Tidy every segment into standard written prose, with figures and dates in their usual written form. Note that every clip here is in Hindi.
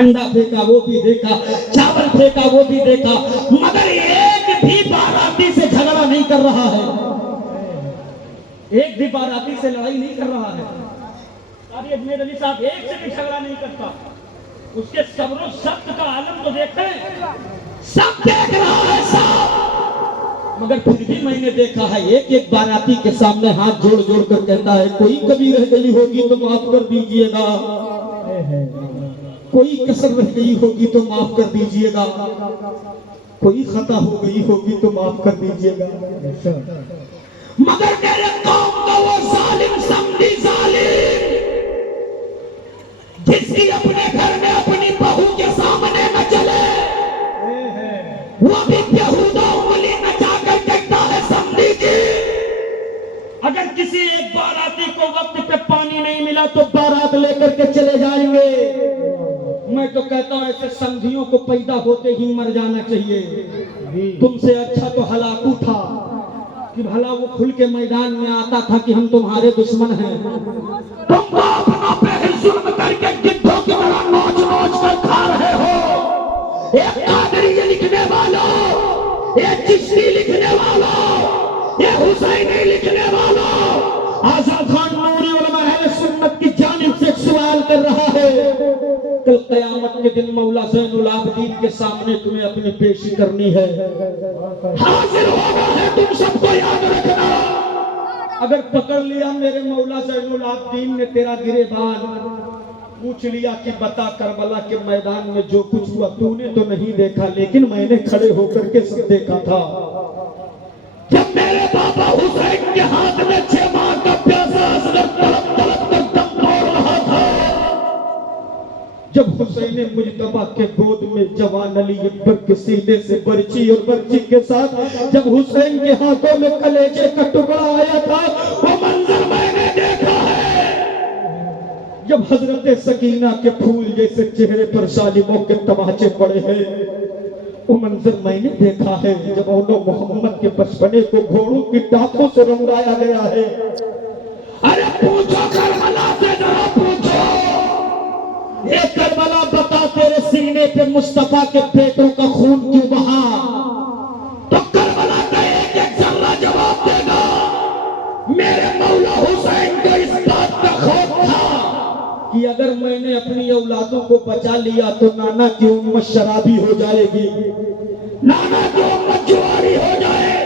झंडा फेंका वो भी देखा, चावल फेंका वो भी देखा, मगर एक भी बाराती से झगड़ा नहीं कर रहा है, एक भी बाराती से लड़ाई नहीं कर रहा है। काजी अजमेर अली साहब एक से भी झगड़ा नहीं करता। उसके सब्र सब्त का आलम तो देखें, सब देख रहा है सब, मगर फिर भी मैंने देखा है एक एक बाराती के सामने हाथ जोड़ जोड़ कर कहता है कोई कमी रह गई होगी तो माफ कर दीजिएगा, कोई कसर रह गई होगी तो माफ कर दीजिएगा, कोई खता हो गई होगी तो माफ कर दीजिएगा। मगर मेरे कौम का वो जालिम समझी जालिम जिसकी अपने घर में अपनी बहू के सामने न चले, वो भी बेहुदा उंगली नचा कर कहता है समझी जी। अगर किसी एक बाराती को वक्त पे पानी नहीं मिला तो बारात लेकर के चले जाएंगे। मैं तो कहता हूं ऐसे संधियों को पैदा होते ही मर जाना चाहिए। तुमसे अच्छा तो हलाकू था कि भला वो खुल के मैदान में आता था कि हम तुम्हारे दुश्मन हैं। तुम अपना पे जुल्म करके गिद्धों की तरह नोच नोच कर खा रहे हो। एक कादरी लिखने वालों, एक चिश्ती लिखने वालों, एक हुसैनी लिखने वालों, आज़ाद खान नूरी उलमा अहले सुन्नत की जानिब से एक सवाल कर रहा है। कल क़यामत के दिन मौला ज़ैनुल आबिदीन के सामने तुम्हें अपनी पेशी करनी है, हाजिर होना है, तुम सबको याद रखना। अगर पकड़ लिया मेरे मौला ज़ैनुल आबिदीन ने तेरा गिरेबान, पूछ लिया कि बता करबला के मैदान में जो कुछ हुआ तूने तो नहीं देखा लेकिन मैंने खड़े होकर के सब देखा था। जब मेरे बाबा हुसैन के हाथ में 6 माह का प्यासा असगर तड़प तड़प कर दम तोड़ रहा था, जब हुसैन मुजतबा के गोद में जवान अली अकबर के सीने से बर्ची और बर्ची के साथ जब हुसैन के हाथों में कलेजे का टुकड़ा आया था, वो मंजर मैंने देखा है। जब हजरत सकीना के फूल जैसे चेहरे पर सालिमों के तमाचे पड़े हैं, वो मंजर मैंने देखा है। जब औलो मोहम्मद के बचपने को घोड़ों की टापों से रंगाया गया है। अरे पूछो करबला से, जरा पूछो, ये करबला बता तेरे सीने पे मुस्तफा के बेटों का खून क्यों बहा? तो करबला का एक एक जर्रा जवाब देगा। मेरे मौला हुसैन को इस बात का खौफ था कि अगर मैंने अपनी औलादों को बचा लिया तो नाना की उम्मत शराबी हो जाएगी, नाना की उम्मत जुआरी हो जाए,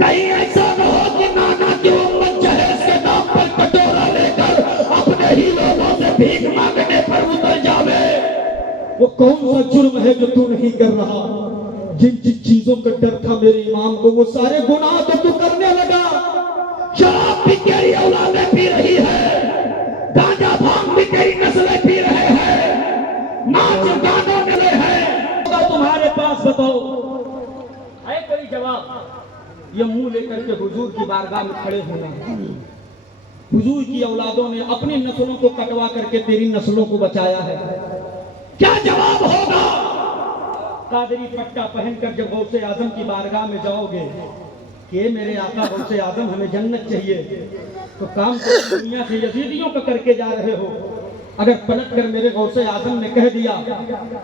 कहीं ऐसा न हो कि नाना की उम्मत जहेज के नाम पर कटोरा लेकर अपने ही लोगों से भीख मांगने पर उतर जावे। वो कौन सा जुर्म है जो तू नहीं कर रहा? जिन जिन चीजों का डर था मेरे इमाम को, वो सारे गुनाह तो तू करने लगा। शराब भी तेरी औलादें पी रही है, गांजा भांग भी तेरी नस्लें पी रहे हैं, नाच गानों में हैं। तुम्हारे पास बताओ है कोई जवाब? ये मुंह लेकर के हुजूर की बारगाह में खड़े होना। हुजूर की औलादों ने अपनी नस्लों को कटवा करके तेरी नस्लों को बचाया है, क्या जवाब होगा? कादरी पट्टा पहनकर जब गौसे आजम की बारगाह में जाओगे कि मेरे आका गौसे आजम हमें जन्नत चाहिए, तो काम तो दुनिया से यजीदियों का करके जा रहे हो। अगर पलट कर मेरे गौसे आजम ने कह दिया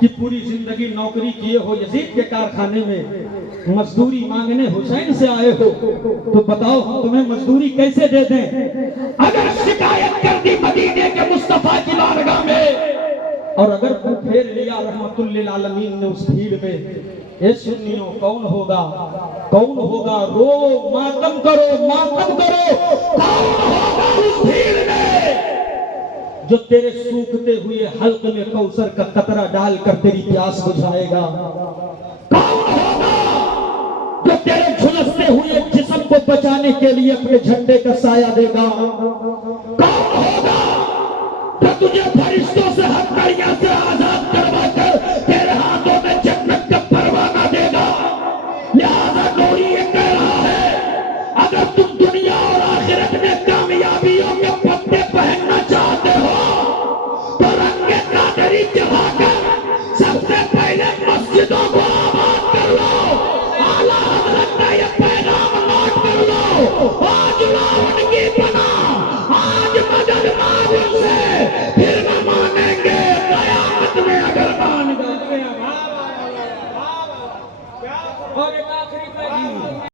कि पूरी जिंदगी नौकरी किए हो यजीद के कारखाने में, मजदूरी मांगने हुसैन से आए हो, तो बताओ हम तुम्हें मजदूरी कैसे दे दें? अगर शिकायत कर दी मदीने के मुस्तफा की बारगाह में, और अगर तू फेर लिया रहमतुल लिल आलमीन ने उस भीड़ में, ए सुन्नियों कौन होगा? कौन होगा? रो मातम करो, मातम करो, कौन होगा उस भीड़ में जो तेरे सूखते हुए हल्क में कौसर का कतरा डालकर तेरी प्यास बुझाएगा? कौन होगा जो तेरे झुलसते हुए जिस्म को बचाने के लिए अपने झंडे का साया देगा? कौन होगा जो तुझे फरिश्तों से हथकड़ियां से आजाद करवा कर तेरे हाथों में जन्नत का परवाना देगा? लिहाजा नूरी ये कह रहा है, अगर तुम दुनिया और आखिरत में कामयाबियों के पत्ते पहनना चाहते हो तो रंगे कादरी चढ़ाकर सबसे पहले मस्जिदों को आबाद कर लो, आला हज़रत का ये पैगाम नोट कर लो, आज लाओ उनकी पनाह, आज मदद मांग उनसे, फिर न मानेंगे कयामत में अगर गया। वाह वाह वाह वाह वाह, क्या और एक आखिरी पैजी